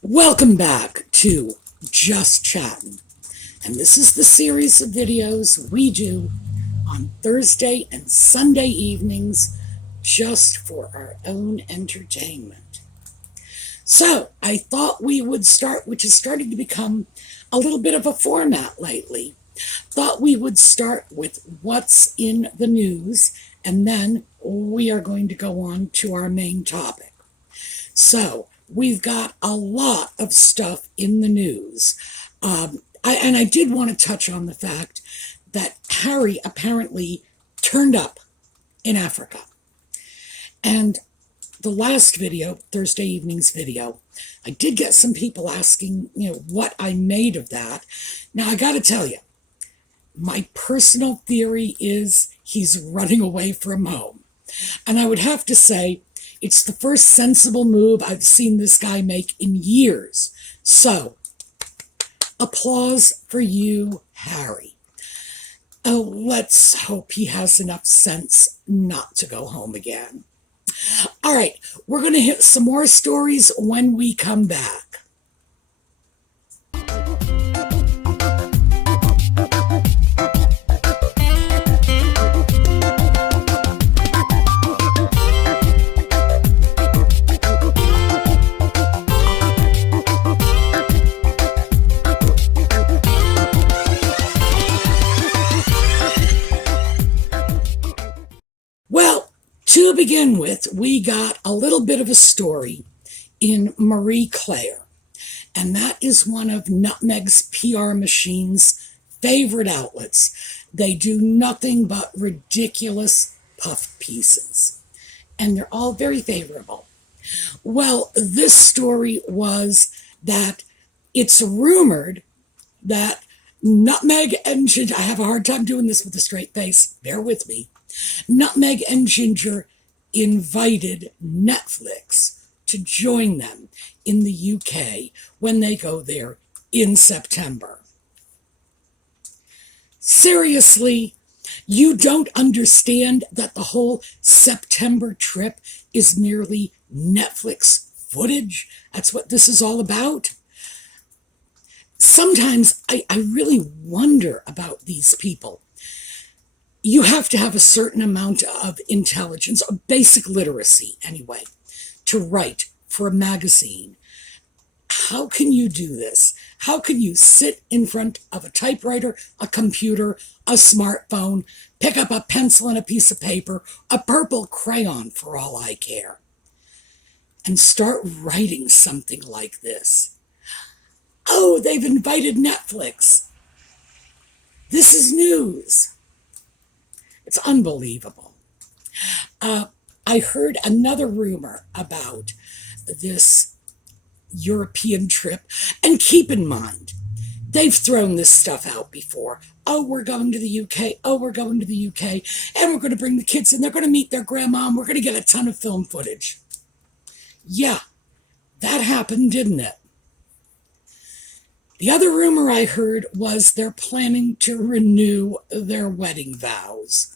Welcome back to Just Chattin', and this is the series of videos we do on Thursday and Sunday evenings just for our own entertainment. So I thought we would start, which is starting to become a little bit of a format lately, thought we would start with what's in the news, and then we are going to go on to our main topic. So we've got a lot of stuff in the news. I did want to touch on the fact that Harry apparently turned up in Africa. And the last video, Thursday evening's video, I did get some people asking, what I made of that. Now, I got to tell you, my personal theory is he's running away from home. And I would have to say, it's the first sensible move I've seen this guy make in years. So, applause for you, Harry. Oh, let's hope he has enough sense not to go home again. All right, we're going to hit some more stories when we come back. Well, to begin with, we got a little bit of a story in Marie Claire, and that is one of Nutmeg's PR machine's favorite outlets. They do nothing but ridiculous puff pieces, and they're all very favorable. Well, this story was that it's rumored that Nutmeg and Ginger, I have a hard time doing this with a straight face, bear with me. Nutmeg and Ginger invited Netflix to join them in the UK when they go there in September. Seriously, you don't understand that the whole September trip is merely Netflix footage? That's what this is all about? Sometimes I really wonder about these people. You have to have a certain amount of intelligence, or basic literacy anyway, to write for a magazine. How can you do this? How can you sit in front of a typewriter, a computer, a smartphone, pick up a pencil and a piece of paper, a purple crayon for all I care, and start writing something like this? Oh, they've invited Netflix. This is news. It's unbelievable. I heard another rumor about this European trip. And keep in mind, they've thrown this stuff out before. Oh, we're going to the UK. Oh, we're going to the UK. And we're going to bring the kids in. They're going to meet their grandma. And we're going to get a ton of film footage. Yeah, that happened, didn't it? The other rumor I heard was they're planning to renew their wedding vows,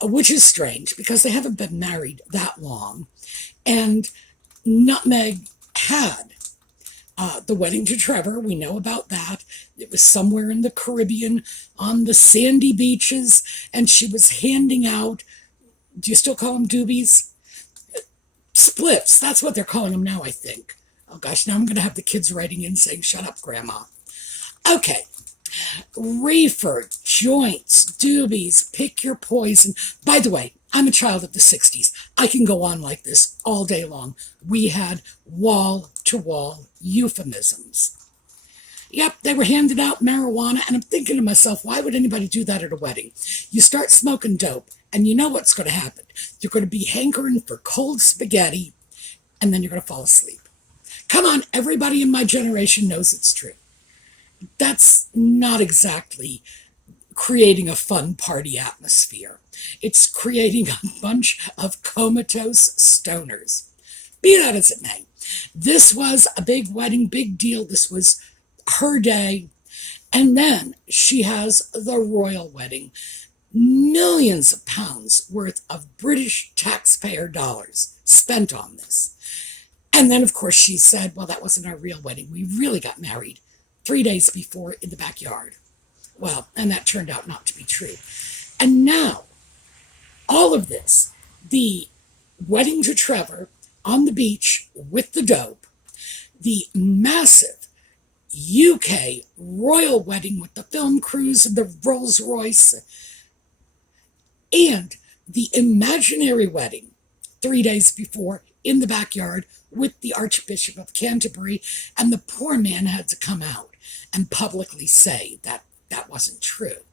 which is strange because they haven't been married that long. And Nutmeg had the wedding to Trevor. We know about that. It was somewhere in the Caribbean on the sandy beaches, and she was handing out, do you still call them doobies? Spliffs. That's what they're calling them now, I think. Oh gosh, now I'm going to have the kids writing in saying, shut up, Grandma. Okay. Reefer, joints, doobies, pick your poison. By the way, I'm a child of the 60s. I can go on like this all day long. We had wall-to-wall euphemisms. Yep, they were handing out marijuana, and I'm thinking to myself, why would anybody do that at a wedding? You start smoking dope, and you know what's going to happen. You're going to be hankering for cold spaghetti, and then you're going to fall asleep. Come on, everybody in my generation knows it's true. That's not exactly creating a fun party atmosphere. It's creating a bunch of comatose stoners. Be that as it may, this was a big wedding, big deal. This was her day. And then she has the royal wedding. Millions of pounds worth of British taxpayer dollars spent on this. And then, of course, she said, well, that wasn't our real wedding. We really got married 3 days before in the backyard. Well, and that turned out not to be true. And now, all of this, the wedding to Trevor on the beach with the dope, the massive UK royal wedding with the film crews and the Rolls Royce, and the imaginary wedding 3 days before in the backyard with the Archbishop of Canterbury, and the poor man had to come out and publicly say that that wasn't true.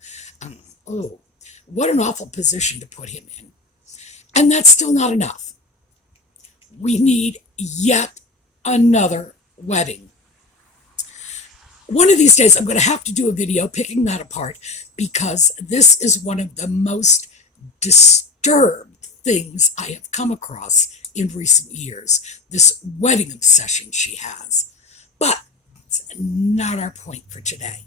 Oh, what an awful position to put him in. And that's still not enough. We need yet another wedding. One of these days, I'm going to have to do a video picking that apart, because this is one of the most disturbed things I have come across in recent years, this wedding obsession she has. But it's not our point for today.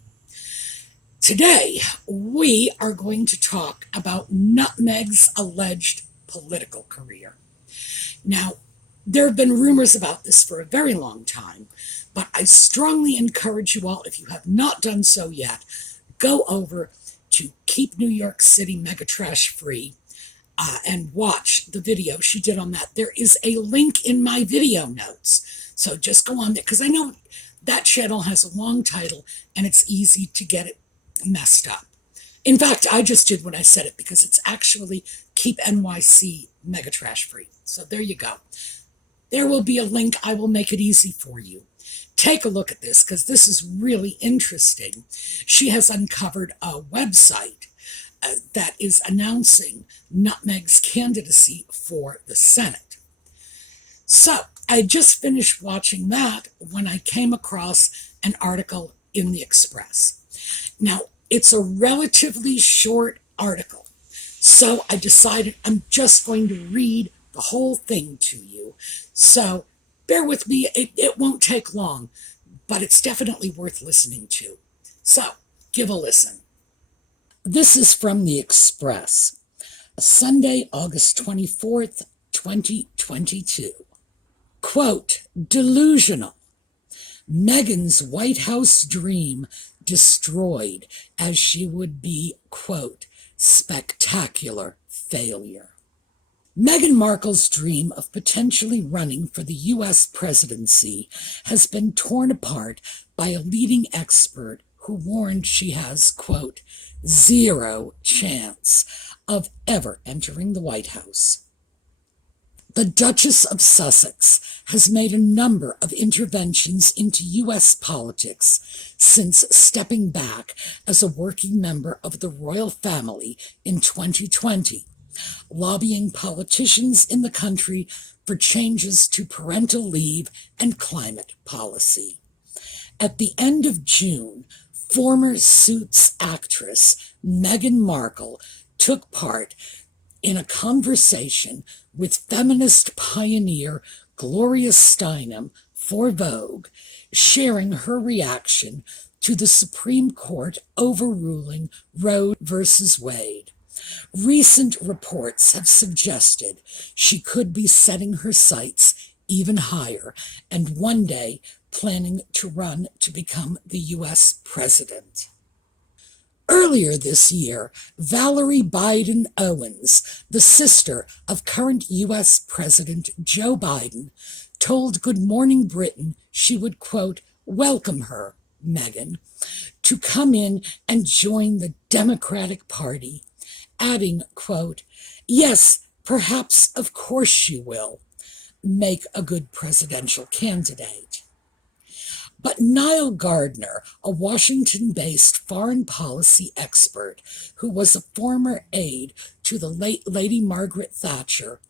Today, we are going to talk about Nutmeg's alleged political career. Now, there have been rumors about this for a very long time, but I strongly encourage you all, if you have not done so yet, go over to Keep New York City Mega Trash Free and watch the video she did on that. There is a link in my video notes, so just go on there, because I know that channel has a long title and it's easy to get it messed up. In fact, I just did when I said it, because it's actually Keep NYC Mega Trash Free. So there you go. There will be a link. I will make it easy for you. Take a look at this, because this is really interesting. She has uncovered a website that is announcing Nutmeg's candidacy for the Senate. So I just finished watching that when I came across an article in the Express. Now, it's a relatively short article, so I decided I'm just going to read the whole thing to you. So bear with me, it won't take long, but it's definitely worth listening to. So give a listen. This is from the Express, Sunday, August 24th, 2022. Quote, delusional. Meghan's White House dream destroyed as she would be, quote, spectacular failure. Meghan Markle's dream of potentially running for the U.S. presidency has been torn apart by a leading expert who warned she has, quote, zero chance of ever entering the White House. The Duchess of Sussex has made a number of interventions into U.S. politics since stepping back as a working member of the royal family in 2020, lobbying politicians in the country for changes to parental leave and climate policy. At the end of June, former Suits actress Meghan Markle took part in a conversation with feminist pioneer Gloria Steinem for Vogue, sharing her reaction to the Supreme Court overruling Roe versus Wade. Recent reports have suggested she could be setting her sights even higher and one day planning to run to become the U.S. president. Earlier this year, Valerie Biden Owens, the sister of current U.S. President Joe Biden, told Good Morning Britain she would, quote, welcome her, Meghan, to come in and join the Democratic Party, adding, quote, yes, perhaps, of course she will, make a good presidential candidate. But Niall Gardner, a Washington-based foreign policy expert who was a former aide to the late Lady Margaret Thatcher,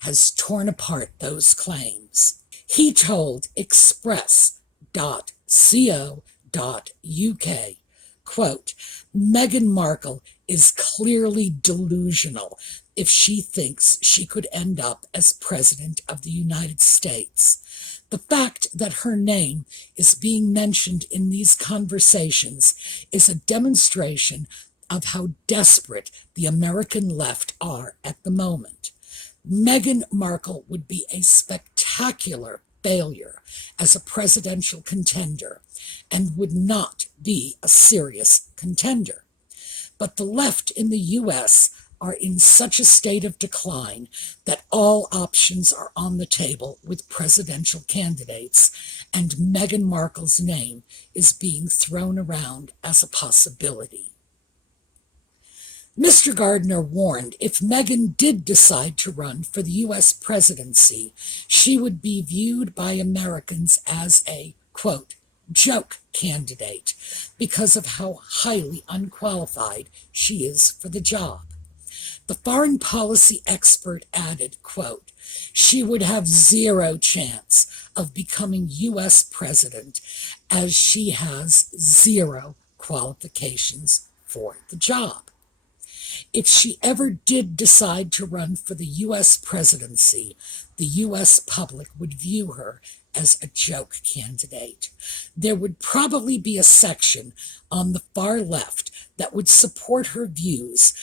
has torn apart those claims. He told Express.co.uk, quote, Meghan Markle is clearly delusional if she thinks she could end up as President of the United States. The fact that her name is being mentioned in these conversations is a demonstration of how desperate the American left are at the moment. Meghan Markle would be a spectacular failure as a presidential contender and would not be a serious contender. But the left in the U.S. are in such a state of decline that all options are on the table with presidential candidates, and Meghan Markle's name is being thrown around as a possibility. Mr. Gardner warned if Meghan did decide to run for the U.S. presidency, she would be viewed by Americans as a, quote, joke candidate because of how highly unqualified she is for the job. The foreign policy expert added, quote, she would have zero chance of becoming U.S. president as she has zero qualifications for the job. If she ever did decide to run for the U.S. presidency, the U.S. public would view her as a joke candidate. There would probably be a section on the far left that would support her views,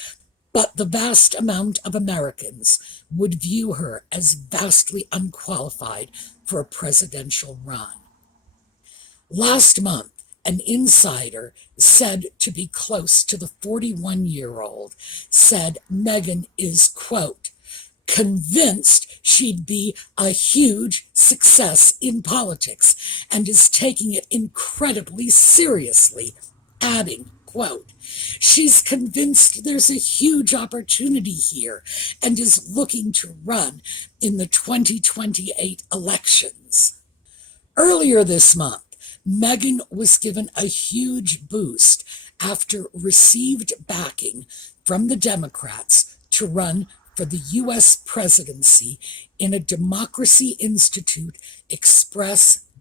but the vast amount of Americans would view her as vastly unqualified for a presidential run. Last month, an insider said to be close to the 41-year-old said Meghan is, quote, convinced she'd be a huge success in politics and is taking it incredibly seriously, adding, quote, she's convinced there's a huge opportunity here and is looking to run in the 2028 elections. Earlier this month, Meghan was given a huge boost after received backing from the Democrats to run for the U.S. presidency in a Democracy Institute Express.co.uk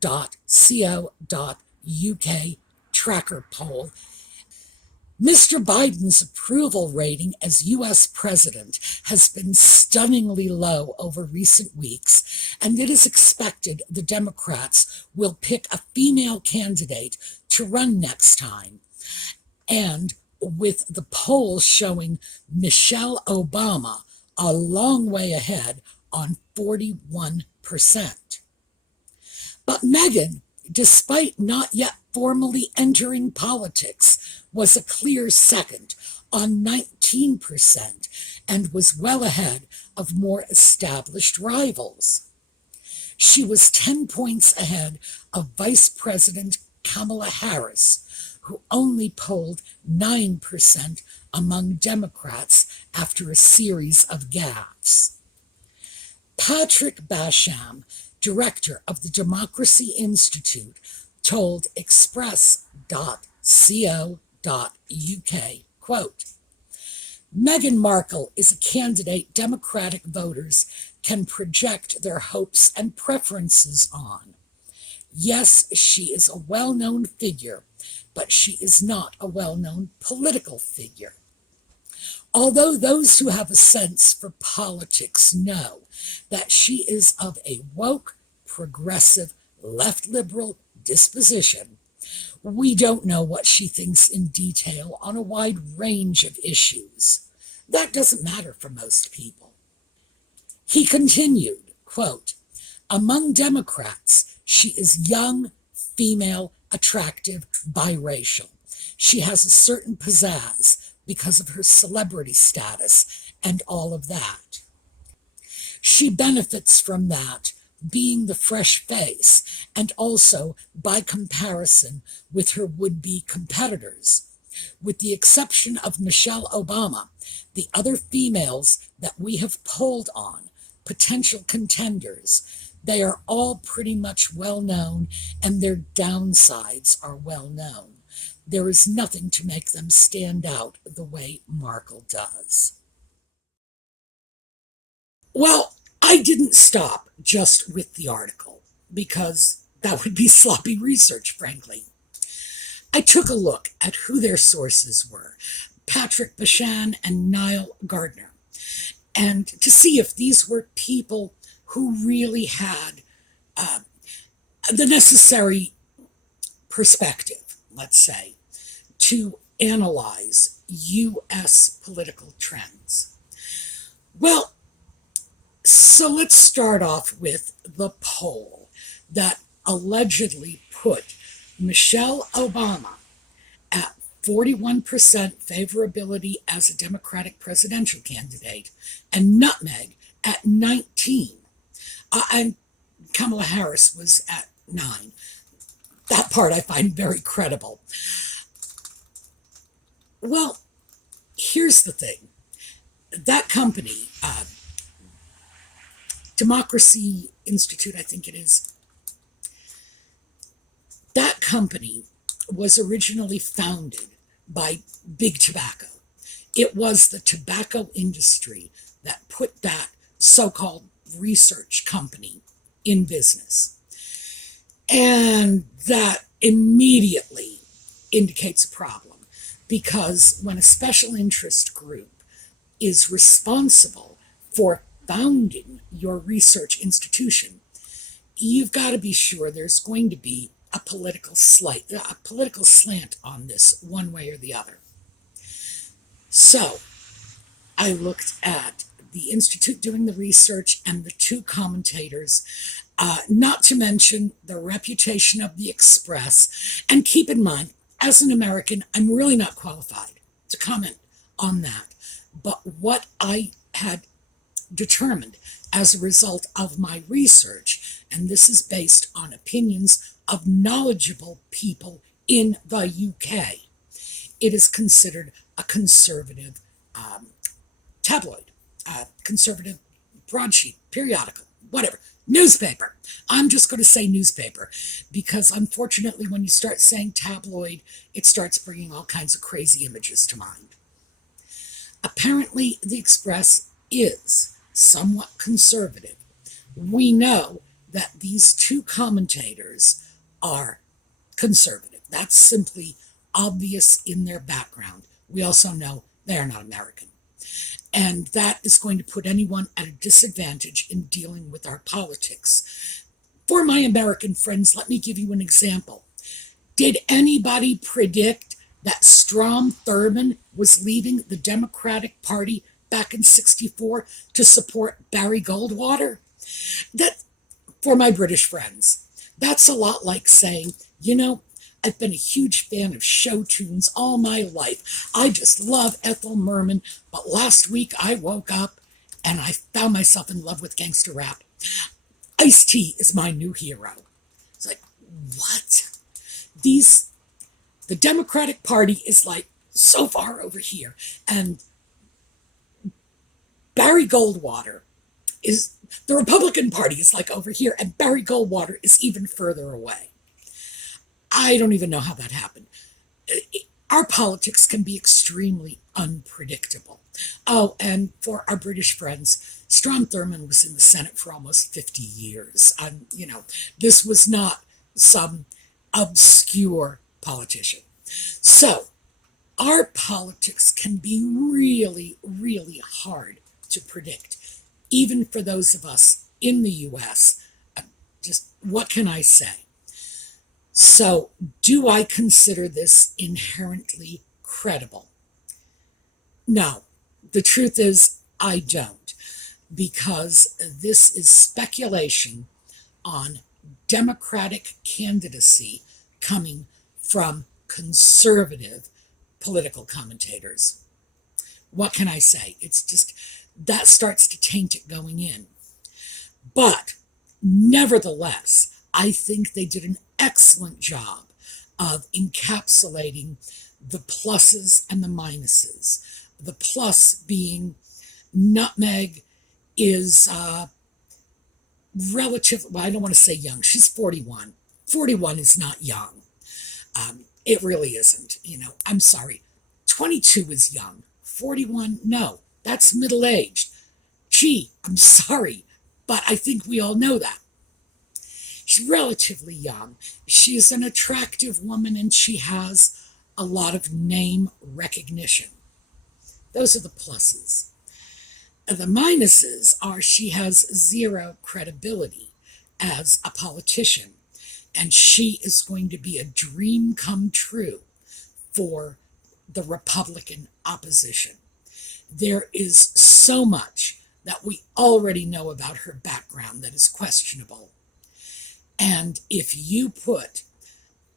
tracker poll. Mr. Biden's approval rating as U.S. president has been stunningly low over recent weeks, and it is expected the Democrats will pick a female candidate to run next time. And with the poll showing Michelle Obama a long way ahead on 41%. But Meghan, despite not yet formally entering politics, was a clear second on 19% and was well ahead of more established rivals. She was 10 points ahead of Vice President Kamala Harris, who only polled 9% among Democrats after a series of gaffes. Patrick Basham, director of the Democracy Institute, told Express.co.uk, quote, Meghan Markle is a candidate Democratic voters can project their hopes and preferences on. Yes, she is a well-known figure, but she is not a well-known political figure. Although those who have a sense for politics know that she is of a woke, progressive, left liberal disposition, we don't know what she thinks in detail on a wide range of issues. That doesn't matter for most people. He continued, quote, among Democrats, she is young, female, attractive, biracial. She has a certain pizzazz because of her celebrity status and all of that. She benefits from that, being the fresh face, and also by comparison with her would-be competitors. With the exception of Michelle Obama, the other females that we have polled on, potential contenders, they are all pretty much well-known, and their downsides are well-known. There is nothing to make them stand out the way Markle does. Well, I didn't stop just with the article, because that would be sloppy research, frankly. I took a look at who their sources were, Patrick Basham and Niall Gardner, and to see if these were people who really had the necessary perspective, let's say, to analyze U.S. political trends. Well, so let's start off with the poll. that allegedly put Michelle Obama at 41% favorability as a Democratic presidential candidate and Nutmeg at 19. And Kamala Harris was at 9. That part I find very credible. Well, here's the thing. That company, Democracy Institute, I think it is, that company was originally founded by Big Tobacco. It was the tobacco industry that put that so-called research company in business. And that immediately indicates a problem, because when a special interest group is responsible for founding your research institution, you've got to be sure there's going to be a political slant on this, one way or the other. So I looked at the institute doing the research and the two commentators, not to mention the reputation of the Express. And keep in mind, as an American, I'm really not qualified to comment on that. But what I had determined as a result of my research, and this is based on opinions of knowledgeable people in the UK, it is considered a conservative tabloid, conservative broadsheet, periodical, whatever, newspaper. I'm just going to say newspaper, because unfortunately when you start saying tabloid, it starts bringing all kinds of crazy images to mind. Apparently, the Express is somewhat conservative. We know that these two commentators are conservative. That's simply obvious in their background. We also know they are not American. And that is going to put anyone at a disadvantage in dealing with our politics. For my American friends, let me give you an example. Did anybody predict that Strom Thurmond was leaving the Democratic Party back in '64 to support Barry Goldwater? That, for my British friends, that's a lot like saying, I've been a huge fan of show tunes all my life. I just love Ethel Merman, but last week I woke up and I found myself in love with gangster rap. Ice-T is my new hero. It's like, what? The Democratic Party is like so far over here, and Barry Goldwater is, the Republican Party is like over here, and Barry Goldwater is even further away. I don't even know how that happened. Our politics can be extremely unpredictable. Oh, and for our British friends, Strom Thurmond was in the Senate for almost 50 years. This was not some obscure politician. So, our politics can be really, really hard to predict, even for those of us in the U.S. Just what can I say? So, do I consider this inherently credible? No, the truth is I don't, because this is speculation on Democratic candidacy coming from conservative political commentators. What can I say? It's just, that starts to taint it going in. But nevertheless, I think they did an excellent job of encapsulating the pluses and the minuses. The plus being Nutmeg is relative, well, I don't want to say young. She's 41. 41 is not young. It really isn't. I'm sorry. 22 is young. 41, no, that's middle-aged. Gee, I'm sorry, but I think we all know that. She's relatively young. She is an attractive woman, and she has a lot of name recognition. Those are the pluses. The minuses are she has zero credibility as a politician, and she is going to be a dream come true for the Republican opposition. There is so much that we already know about her background that is questionable. And if you put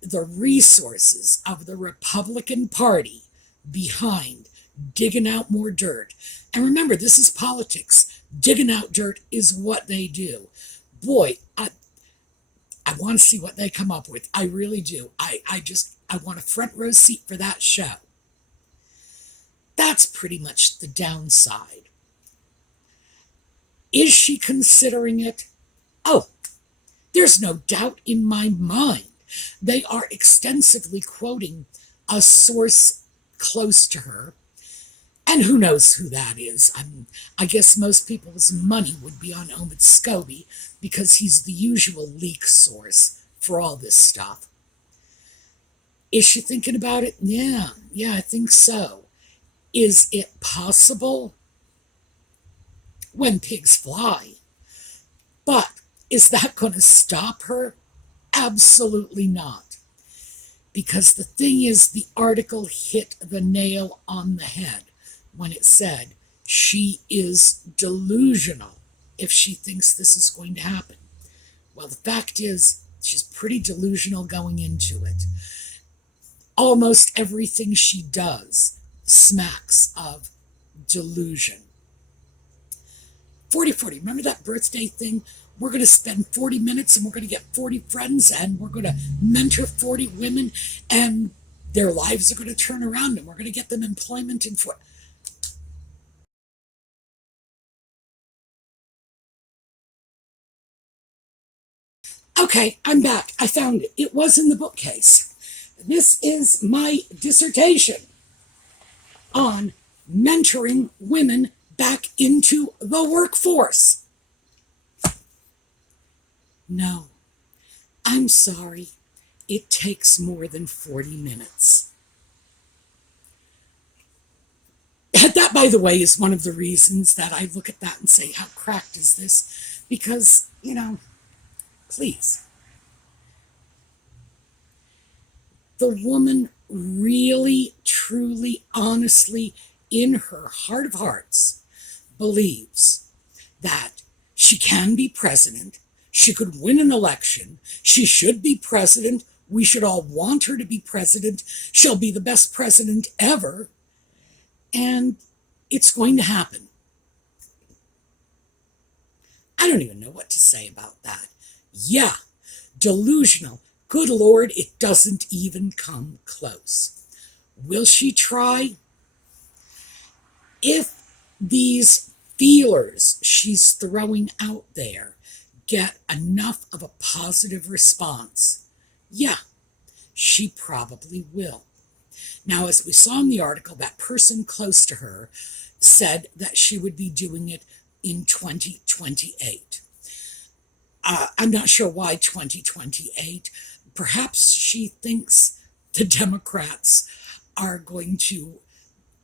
the resources of the Republican Party behind digging out more dirt, and remember, this is politics. Digging out dirt is what they do. Boy, I want to see what they come up with. I really do. I want a front row seat for that show. That's pretty much the downside. Is she considering it? Oh, there's no doubt in my mind. They are extensively quoting a source close to her. And who knows who that is? I guess most people's money would be on Omid Scobie because he's the usual leak source for all this stuff. Is she thinking about it? Yeah, I think so. Is it possible? When pigs fly. But is that going to stop her? Absolutely not. Because the thing is, the article hit the nail on the head when it said she is delusional if she thinks this is going to happen. Well, the fact is, she's pretty delusional going into it. Almost everything she does smacks of delusion. 40-40, remember that birthday thing? We're going to spend 40 minutes and we're going to get 40 friends and we're going to mentor 40 women and their lives are going to turn around and we're going to get them employment in Okay, I'm back. I found it. It was in the bookcase. This is my dissertation on mentoring women back into the workforce. No, I'm sorry. It takes more than 40 minutes. That, by the way, is one of the reasons that I look at that and say, how cracked is this? Because, please. The woman really, truly, honestly, in her heart of hearts, believes that she can be president, she could win an election, she should be president, we should all want her to be president, she'll be the best president ever, and it's going to happen. I don't even know what to say about that. Yeah, delusional. Good Lord, it doesn't even come close. Will she try? If these feelers she's throwing out there get enough of a positive response, yeah, she probably will. Now, as we saw in the article, that person close to her said that she would be doing it in 2028. I'm not sure why 2028. Perhaps she thinks the Democrats are going to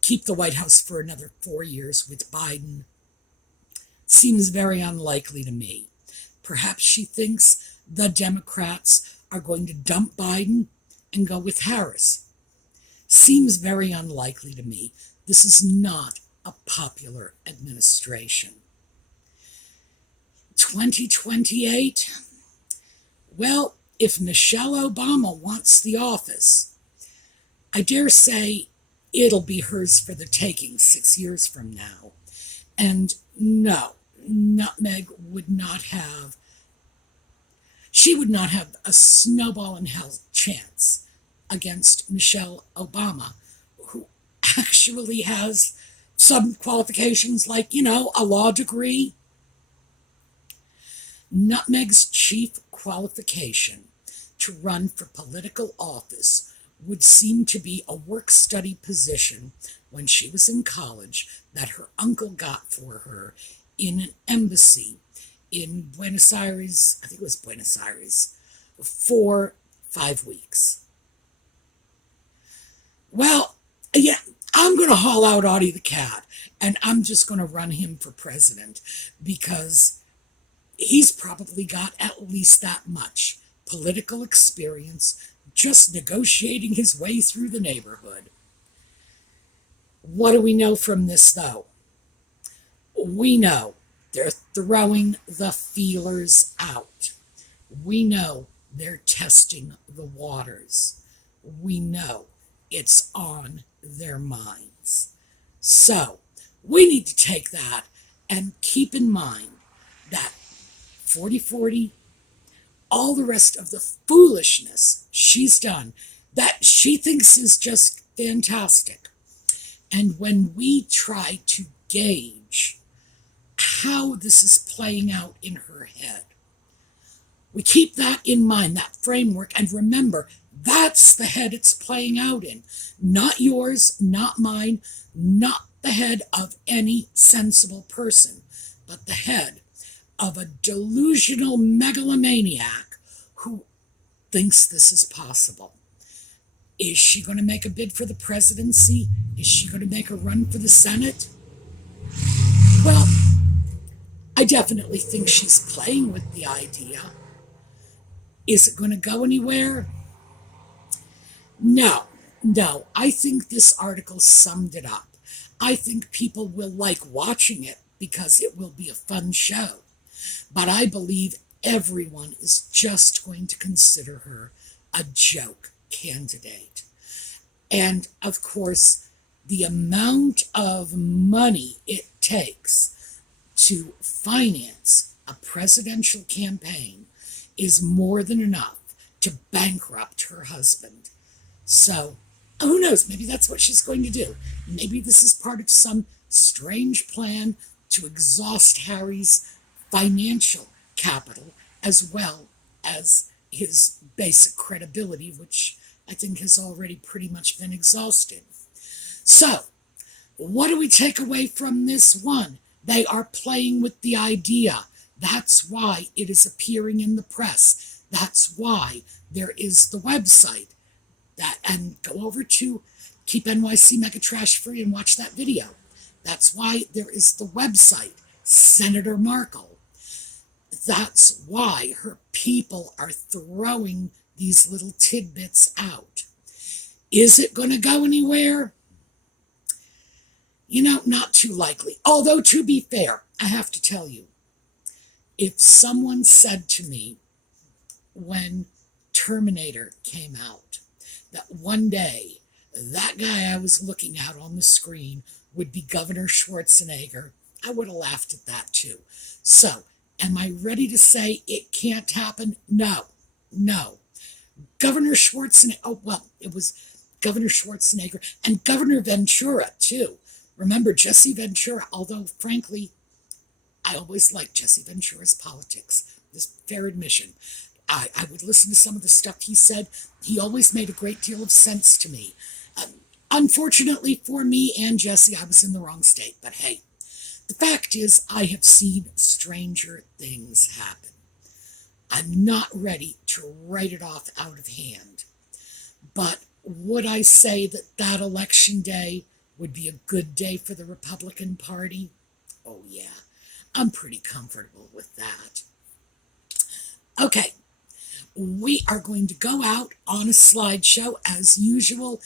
keep the White House for another 4 years with Biden. Seems very unlikely to me. Perhaps she thinks the Democrats are going to dump Biden and go with Harris. Seems very unlikely to me. This is not a popular administration. 2028? Well, if Michelle Obama wants the office, I dare say it'll be hers for the taking 6 years from now. And no, Nutmeg would not have, she would not have a snowball in hell chance against Michelle Obama, who actually has some qualifications like, a law degree. Nutmeg's chief qualification to run for political office would seem to be a work-study position when she was in college that her uncle got for her in an embassy in Buenos Aires, I think it was Buenos Aires, for 5 weeks. Well, yeah, I'm going to haul out Audie the cat, and I'm just going to run him for president because he's probably got at least that much political experience just negotiating his way through the neighborhood. What do we know from this, though? We know they're throwing the feelers out. We know they're testing the waters. We know it's on their minds. So we need to take that and keep in mind that 40/40, all the rest of the foolishness she's done that she thinks is just fantastic. And when we try to gauge how this is playing out in her head, we keep that in mind, that framework, and remember, that's the head it's playing out in. Not yours, not mine, not the head of any sensible person, but the head of a delusional megalomaniac who thinks this is possible. Is she going to make a bid for the presidency? Is she going to make a run for the Senate? Well, I definitely think she's playing with the idea. Is it going to go anywhere? No. I think this article summed it up. I think people will like watching it because it will be a fun show. But I believe everyone is just going to consider her a joke candidate. And of course, the amount of money it takes to finance a presidential campaign is more than enough to bankrupt her husband. So, who knows? Maybe that's what she's going to do. Maybe this is part of some strange plan to exhaust Harry's financial capital as well as his basic credibility, which I think has already pretty much been exhausted. So, what do we take away from this one? They are playing with the idea. That's why it is appearing in the press. That's why there is the website. And go over to Keep NYC Mega Trash Free and watch that video. That's why there is the website, Senator Markle. That's why her people are throwing these little tidbits out. Is it going to go anywhere? Not too likely. Although, to be fair, I have to tell you, if someone said to me when Terminator came out that one day that guy I was looking at on the screen would be Governor Schwarzenegger, I would have laughed at that too. So, am I ready to say it can't happen? No. Governor Schwarzenegger, it was Governor Schwarzenegger and Governor Ventura too. Remember Jesse Ventura, although frankly, I always liked Jesse Ventura's politics. This fair admission. I would listen to some of the stuff he said. He always made a great deal of sense to me. Unfortunately for me and Jesse, I was in the wrong state. But hey, the fact is I have seen stranger things happen. I'm not ready to write it off out of hand. But would I say that that election day would be a good day for the Republican Party? Oh yeah, I'm pretty comfortable with that. Okay. We are going to go out on a slideshow as usual.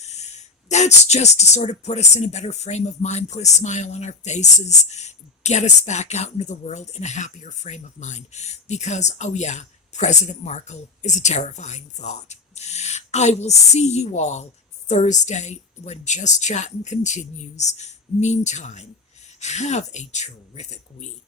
That's just to sort of put us in a better frame of mind, put a smile on our faces, get us back out into the world in a happier frame of mind. Because, oh yeah, President Markle is a terrifying thought. I will see you all Thursday when Just Chattin' continues. Meantime, have a terrific week.